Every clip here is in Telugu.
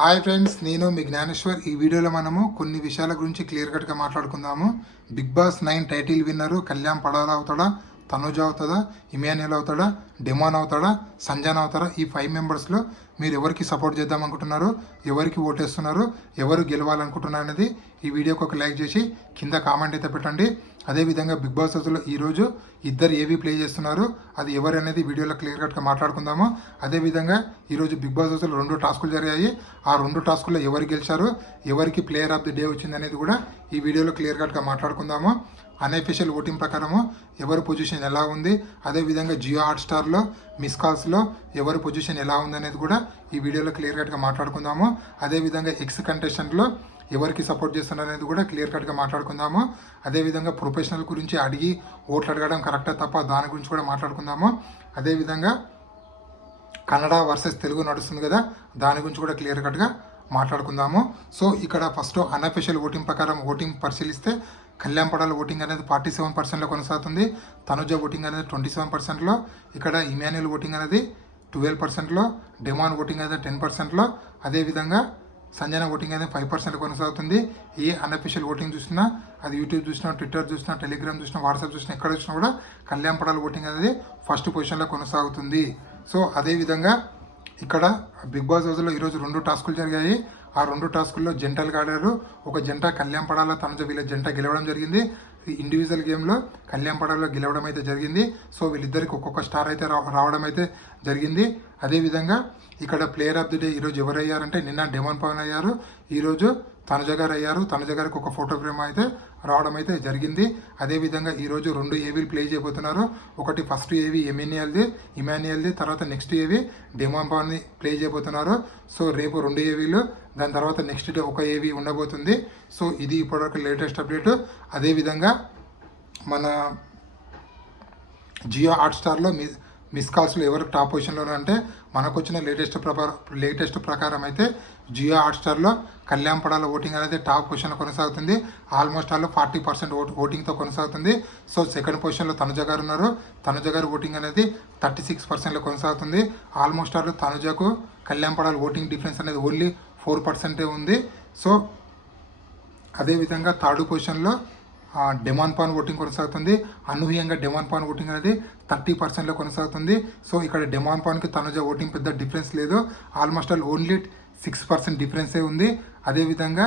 హాయ్ ఫ్రెండ్స్, నేను మీ జ్ఞానేశ్వర్. ఈ వీడియోలో మనము కొన్ని విషయాల గురించి క్లియర్ కట్గా మాట్లాడుకుందాము. బిగ్ బాస్ 9 టైటిల్ విన్నరు కళ్యాణ్ పడాలా అవుతాడా, తనుజ అవుతుందా, ఇమాన్యుయల్ అవుతాడా, డెమాన్ అవుతాడా, సంజన అవుతారా? ఈ 5 మెంబర్స్లో మీరు ఎవరికి సపోర్ట్ చేద్దాం అనుకుంటున్నారు, ఎవరికి ఓటేస్తున్నారు, ఎవరు గెలవాలనుకుంటున్నారు అనేది ఈ వీడియోకి ఒక లైక్ చేసి కింద కామెంట్ అయితే పెట్టండి. అదేవిధంగా బిగ్ బాస్ హౌస్లో ఈరోజు ఇద్దరు ఏవి ప్లే చేస్తున్నారు, అది ఎవరు అనేది వీడియోలో క్లియర్ కట్గా మాట్లాడుకుందాము. అదేవిధంగా ఈరోజు బిగ్ బాస్ హౌస్లో 2 టాస్కులు జరిగాయి. ఆ 2 టాస్కుల్లో ఎవరు గెలిచారు, ఎవరికి ప్లేయర్ ఆఫ్ ది డే వచ్చింది అనేది కూడా ఈ వీడియోలో క్లియర్ కట్గా మాట్లాడుకుందాము. అన్అఫీషియల్ ఓటింగ్ ప్రకారము ఎవరి పొజిషన్ ఎలా ఉంది, అదేవిధంగా జియో హాట్స్టార్లో మిస్ కాల్స్లో ఎవరి పొజిషన్ ఎలా ఉంది అనేది కూడా ఈ వీడియోలో క్లియర్ కట్గా మాట్లాడుకుందాము. అదేవిధంగా ఎక్స్ కంటెస్టెంట్లో ఎవరికి సపోర్ట్ చేస్తున్నారు అనేది కూడా క్లియర్ కట్గా మాట్లాడుకుందాము. అదేవిధంగా ప్రొఫెషనల్ గురించి అడిగి ఓట్లు అడగడం కరెక్టా తప్ప దాని గురించి కూడా మాట్లాడుకుందాము. అదేవిధంగా కన్నడ వర్సెస్ తెలుగు నడుస్తుంది కదా, దాని గురించి కూడా క్లియర్ కట్గా మాట్లాడుకుందాము. సో ఇక్కడ ఫస్ట్ అన్అఫీషియల్ ఓటింగ్ ప్రకారం ఓటింగ్ పరిశీలిస్తే కళ్యాణ్ పడాల ఓటింగ్ అనేది 47%లో కొనసాగుతుంది. తనుజ ఓటింగ్ అనేది 27%లో, ఇక్కడ ఇమాన్యుయల్ ఓటింగ్ అనేది 12%లో, డెమాన్ ఓటింగ్ అనేది 10%లో, అదేవిధంగా సంజన ఓటింగ్ అనేది 5% కొనసాగుతుంది. ఏ అన్అఫీషియల్ ఓటింగ్ చూసినా, అది యూట్యూబ్ చూసినా, ట్విట్టర్ చూసినా, టెలిగ్రామ్ చూసినా, వాట్సాప్ చూసినా, ఎక్కడ చూసినా కూడా కళ్యాణ్ పడాల ఓటింగ్ అనేది ఫస్ట్ పొజిషన్లో కొనసాగుతుంది. సో అదేవిధంగా ఇక్కడ బిగ్ బాస్ హౌస్లో ఈరోజు 2 టాస్కులు జరిగాయి. ఆ 2 టాస్కుల్లో జంటలుగా ఆడారు. ఒక జంట కళ్యాణ్ పడాల తనుజ వీళ్ళ జంట గెలవడం జరిగింది. ఇండివిజువల్ గేమ్లో కళ్యాణ్ పడాలో గెలవడం అయితే జరిగింది. సో వీళ్ళిద్దరికి ఒక్కొక్క స్టార్ అయితే రావడం అయితే జరిగింది. అదేవిధంగా ఇక్కడ ప్లేయర్ ఆఫ్ ది డే ఈరోజు ఎవరు అయ్యారంటే, నిన్న డెమాన్ పవన్ అయ్యారు, ఈరోజు తనుజ గారు అయ్యారు. తనుజ గారికి ఒక ఫోటో ఫ్రేమ్ అయితే రావడం అయితే జరిగింది. అదేవిధంగా ఈరోజు 2 ఏవీలు ప్లే చేయబోతున్నారు. ఒకటి ఫస్ట్ ఏవి ఇమాన్యుయల్ది, తర్వాత నెక్స్ట్ ఏవి డెమాన్ పవన్ని ప్లే చేయబోతున్నారు. సో రేపు 2 ఏవీలు, దాని తర్వాత నెక్స్ట్ డే ఒక ఏవి ఉండబోతుంది. సో ఇది ఇప్పటివరకు లేటెస్ట్ అప్డేట్. అదేవిధంగా మన జియో హాట్స్టార్లో మిస్ కాల్స్లో ఎవరు టాప్ పొజిషన్లో అంటే, మనకు వచ్చిన లేటెస్ట్ ప్రకారం అయితే జియో హాట్స్టార్లో కళ్యాణ్ పడాల ఓటింగ్ అనేది టాప్ పొజిషన్లో కొనసాగుతుంది. ఆల్మోస్ట్ ఆల్ 40% ఓటింగ్తో కొనసాగుతుంది. సో సెకండ్ పొజిషన్లో తనుజ గారు ఉన్నారు. తనుజ గారు ఓటింగ్ అనేది 36%లో కొనసాగుతుంది. ఆల్మోస్ట్ ఆల్ తనుజకు కళ్యాణ్ పడాల ఓటింగ్ డిఫరెన్స్ అనేది ఓన్లీ 4% ఉంది. సో అదేవిధంగా థర్డ్ పొజిషన్లో డెమాన్ పాన్ ఓటింగ్ కొనసాగుతుంది. అనూహ్యంగా డెమాన్ పాన్ ఓటింగ్ అనేది 30%లో కొనసాగుతుంది. సో ఇక్కడ డెమాన్ పాన్కి తనుజ ఓటింగ్ పెద్ద డిఫరెన్స్ లేదు. ఆల్మోస్ట్ ఆల్ ఓన్లీ 6% డిఫరెన్సే ఉంది. అదేవిధంగా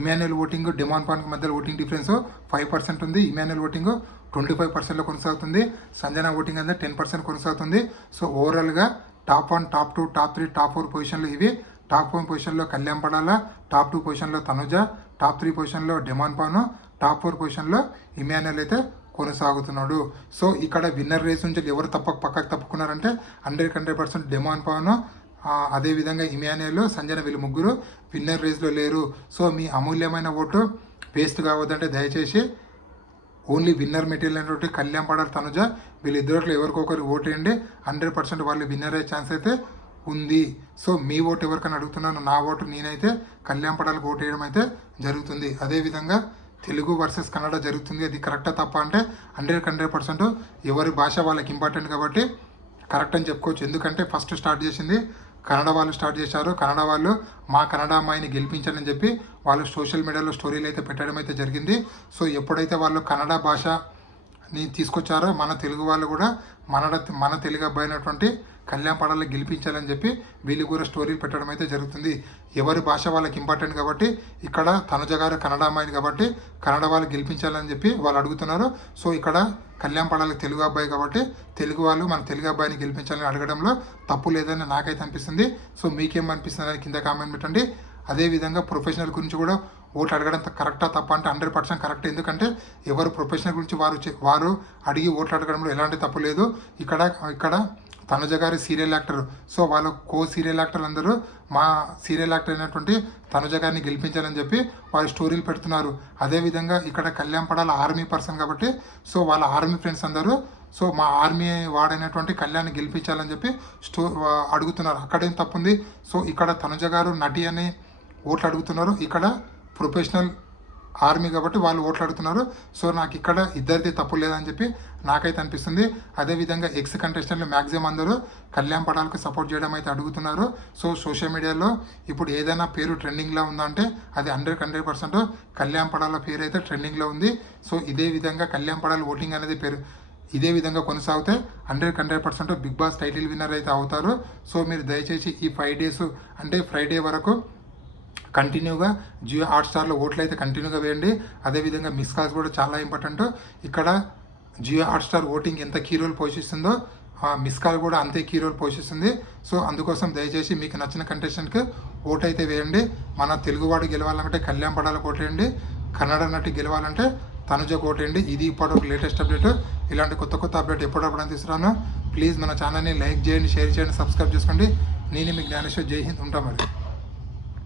ఇమాన్యుయల్ ఓటింగ్ డెమాన్ పాన్కి మధ్యలో ఓటింగ్ డిఫరెన్స్ 5% ఉంది. ఇమాన్యుయల్ ఓటింగ్ 25%లో కొనసాగుతుంది. సంజన ఓటింగ్ అనేది 10% కొనసాగుతుంది. సో ఓవరాల్గా టాప్ 1, టాప్ 2, టాప్ 3, టాప్ 4 పొజిషన్లు ఇవి. టాప్ 1 పొజిషన్లో కళ్యాణ్ పడాల, టాప్ 2 పొజిషన్లో తనుజ, టాప్ 3 పొజిషన్లో డెమాన్ పాను, టాప్ 4 పొజిషన్లో ఇమాన్యుయల్ అయితే కొనసాగుతున్నాడు. సో ఇక్కడ విన్నర్ రేస్ నుంచి ఎవరు పక్కకు తప్పుకున్నారంటే 100% డెమాన్ పాను, అదేవిధంగా ఇమాన్యుయల్, సంజన వీళ్ళు ముగ్గురు విన్నర్ రేస్లో లేరు. సో మీ అమూల్యమైన ఓటు వేస్ట్ కావద్దంటే దయచేసి ఓన్లీ విన్నర్ మెటీరియల్ అనేటువంటి కళ్యాణ్ పడాల, తనుజ వీళ్ళిద్దరిలో ఎవరికొకరు ఓటు వేయండి. 100% వాళ్ళు విన్నర్ అయ్యే ఛాన్స్ అయితే ఉంది. సో మీ ఓటు ఎవరికైనా అడుగుతున్నాను, నా ఓటు నేనైతే కళ్యాణ్ పడాలకు ఓటు వేయడం అయితే జరుగుతుంది. అదేవిధంగా తెలుగు వర్సెస్ కన్నడ జరుగుతుంది. అది కరెక్టా తప్ప అంటే 100% ఎవరి భాష వాళ్ళకి ఇంపార్టెంట్ కాబట్టి కరెక్ట్ అని చెప్పుకోవచ్చు. ఎందుకంటే ఫస్ట్ స్టార్ట్ చేసింది కన్నడ వాళ్ళు స్టార్ట్ చేశారు. కన్నడ వాళ్ళు మా కన్నడ అమ్మాయిని గెలిపించాలని చెప్పి వాళ్ళు సోషల్ మీడియాలో స్టోరీలు అయితే పెట్టడం అయితే జరిగింది. సో ఎప్పుడైతే వాళ్ళు కన్నడ భాషని తీసుకొచ్చారో మన తెలుగు వాళ్ళు కూడా మన తెలుగు అబ్బాయి అయినటువంటి కళ్యాణ్ పడాలని గెలిపించాలని చెప్పి వీళ్ళు కూడా స్టోరీలు పెట్టడం అయితే జరుగుతుంది. ఎవరి భాష వాళ్ళకి ఇంపార్టెంట్ కాబట్టి ఇక్కడ తనుజ గారు కన్నడ అమ్మాయిని కాబట్టి కన్నడ వాళ్ళు గెలిపించాలని చెప్పి వాళ్ళు అడుగుతున్నారు. సో ఇక్కడ కళ్యాణ్ పడాలి తెలుగు అబ్బాయి కాబట్టి తెలుగు వాళ్ళు మన తెలుగు అబ్బాయిని గెలిపించాలని అడగడంలో తప్పు లేదని నాకైతే అనిపిస్తుంది. సో మీకేం అనిపిస్తుంది అని కింద కామెంట్ పెట్టండి. అదేవిధంగా ప్రొఫెషనల్ గురించి కూడా ఓటు అడగడం కరెక్టా తప్ప అంటే 100% కరెక్ట్. ఎందుకంటే ఎవరు ప్రొఫెషనల్ గురించి వారు అడిగి ఓట్లు అడగడంలో ఎలాంటి తప్పు లేదు. ఇక్కడ తనుజ గారి సీరియల్ యాక్టర్. సో వాళ్ళ సీరియల్ యాక్టర్లు అందరూ మా సీరియల్ యాక్టర్ అయినటువంటి తనుజ గారిని గెలిపించాలని చెప్పి వాళ్ళు స్టోరీలు పెడుతున్నారు. అదేవిధంగా ఇక్కడ కళ్యాణ్ పడాల ఆర్మీ పర్సన్ కాబట్టి సో వాళ్ళ ఆర్మీ ఫ్రెండ్స్ అందరూ సో మా ఆర్మీ వాడైనటువంటి కళ్యాణ్ని గెలిపించాలని చెప్పి అడుగుతున్నారు. అక్కడేం తప్పుంది? సో ఇక్కడ తనుజ గారు నటి అని ఓట్లు అడుగుతున్నారు. ఇక్కడ ప్రొఫెషనల్ ఆర్మీ కాబట్టి వాళ్ళు ఓట్లు అడుగుతున్నారు. సో నాకు ఇక్కడ ఇద్దరిది తప్పు లేదని చెప్పి నాకైతే అనిపిస్తుంది. అదేవిధంగా ఎక్స్ కంటెస్టెంట్లు మ్యాక్సిమం అందరూ కళ్యాణ్ పడాలకు సపోర్ట్ చేయడం అయితే అడుగుతున్నారు. సో సోషల్ మీడియాలో ఇప్పుడు ఏదైనా పేరు ట్రెండింగ్లో ఉందంటే అది 100% కళ్యాణ్ పడాల పేరు అయితే ట్రెండింగ్లో ఉంది. సో ఇదే విధంగా కళ్యాణ్ పడాల ఓటింగ్ అనేది ఇదే విధంగా కొనసాగితే 100% బిగ్ బాస్ టైటిల్ విన్నర్ అయితే అవుతారు. సో మీరు దయచేసి ఈ 5 డేస్ అంటే ఫ్రైడే వరకు కంటిన్యూగా జియో హాట్స్టార్లో ఓట్లు అయితే కంటిన్యూగా వేయండి. అదేవిధంగా మిస్ కాల్స్ కూడా చాలా ఇంపార్టెంట్. ఇక్కడ జియో హాట్స్టార్ ఓటింగ్ ఎంత కీ రోల్ పోషిస్తుందో మిస్ కాల్ కూడా అంతే కీ రోల్ పోషిస్తుంది. సో అందుకోసం దయచేసి మీకు నచ్చిన కంటెస్టెంట్కి ఓటు అయితే వేయండి. మన తెలుగువాడు గెలవాలంటే కళ్యాణ్ పడాలకు ఓటేయండి. కన్నడ నటి గెలవాలంటే తనుజకు ఓటేయండి. ఇది ఇప్పుడు ఒక లేటెస్ట్ అప్డేట్. ఇలాంటి కొత్త అప్డేట్ ఎప్పుడప్పుడు తీసుకురాను. ప్లీజ్ మన ఛానల్ని లైక్ చేయండి, షేర్ చేయండి, సబ్స్క్రైబ్ చేసుకోండి. నేను మీ జ్ఞానేశ్వర్. జై హింద్. ఉంటాం మరి.